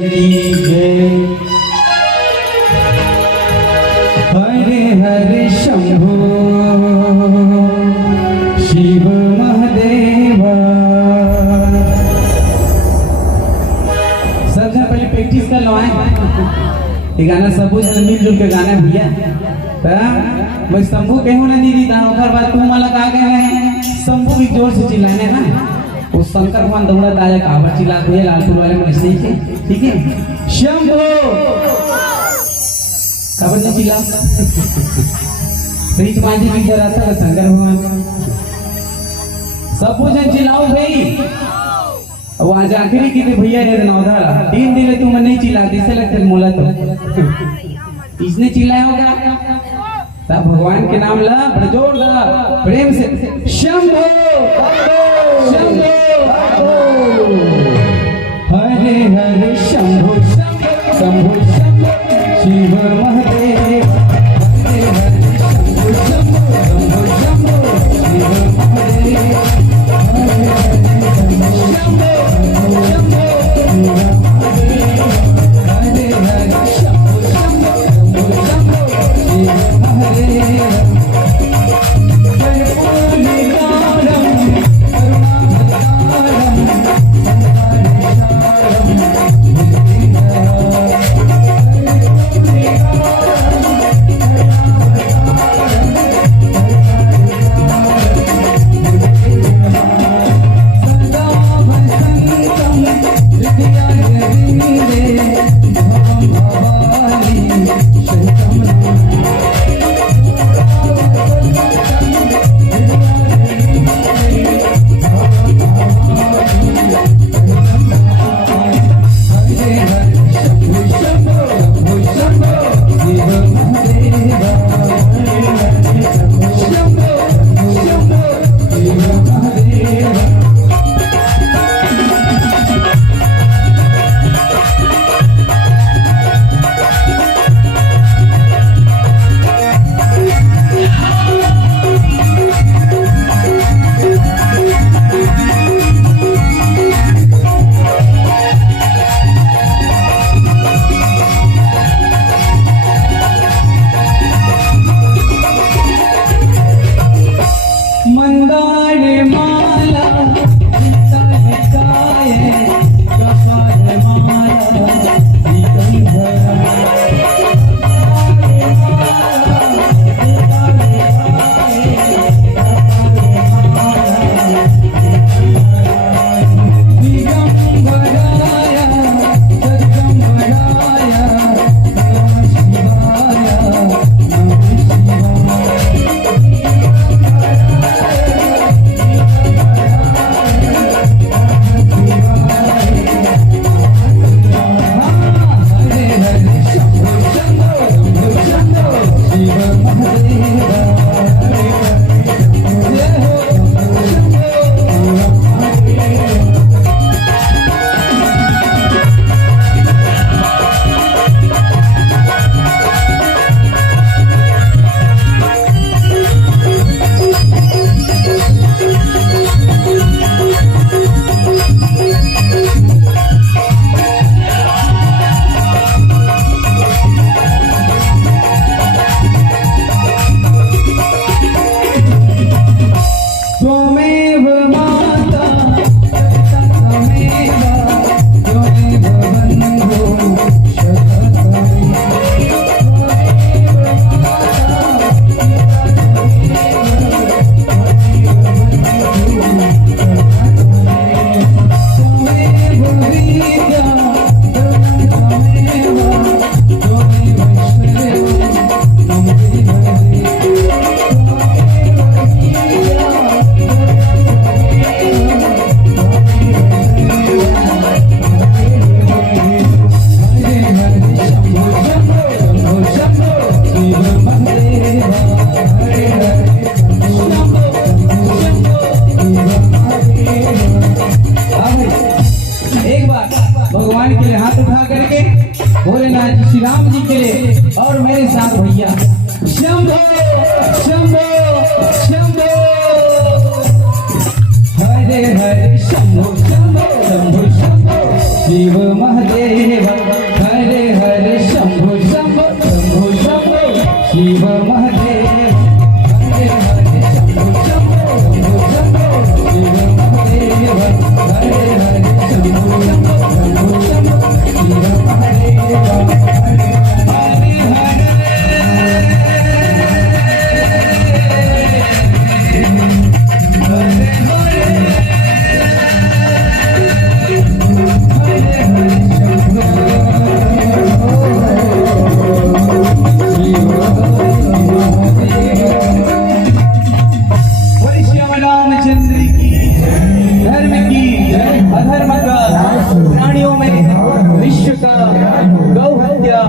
हरे हरे शंभो शिव महादेवा। सब जन पहले प्रैक्टिस कर लो ये गाना सब जन मिलजुल के गाना भैया मैं शंभू कहूँ ना दीदी तार बाद तू मला का गए शंभू भी जोर से चिल्लाने ना वो शंकर भगवान दौड़ा आया काबर चिल्ला हुए लालपुर वाले में ऐसे ही थे ठीक है शंभू काबर नहीं चिल्ला सही तुम्हारी इधर आता है शंकर भगवान सब जन चिल्लाओ भाई वो आज आखिरी की भैया रे नौधारा 3 दिन तुम नहीं चिल्लाते इसे लगते मोला तो इसने चिल्लाया होगा तब भगवान के नाम ला जोर ला प्रेम से शंभो शंभो हरे हरे शंभो शंभो शंभो शिव महादेव हरे हरे शंभो शंभो शंभो शंभो शिव महादेव हरे हरे शंभो शंभो शंभो हरे हरे शंभो शंभो शंभो शंभो शिव महादेव भगवान के लिए हाथ उठा करके भोलेनाथ जी श्री राम जी के लिए और मेरे साथ भैया शंभो शंभो शंभो हरे हरे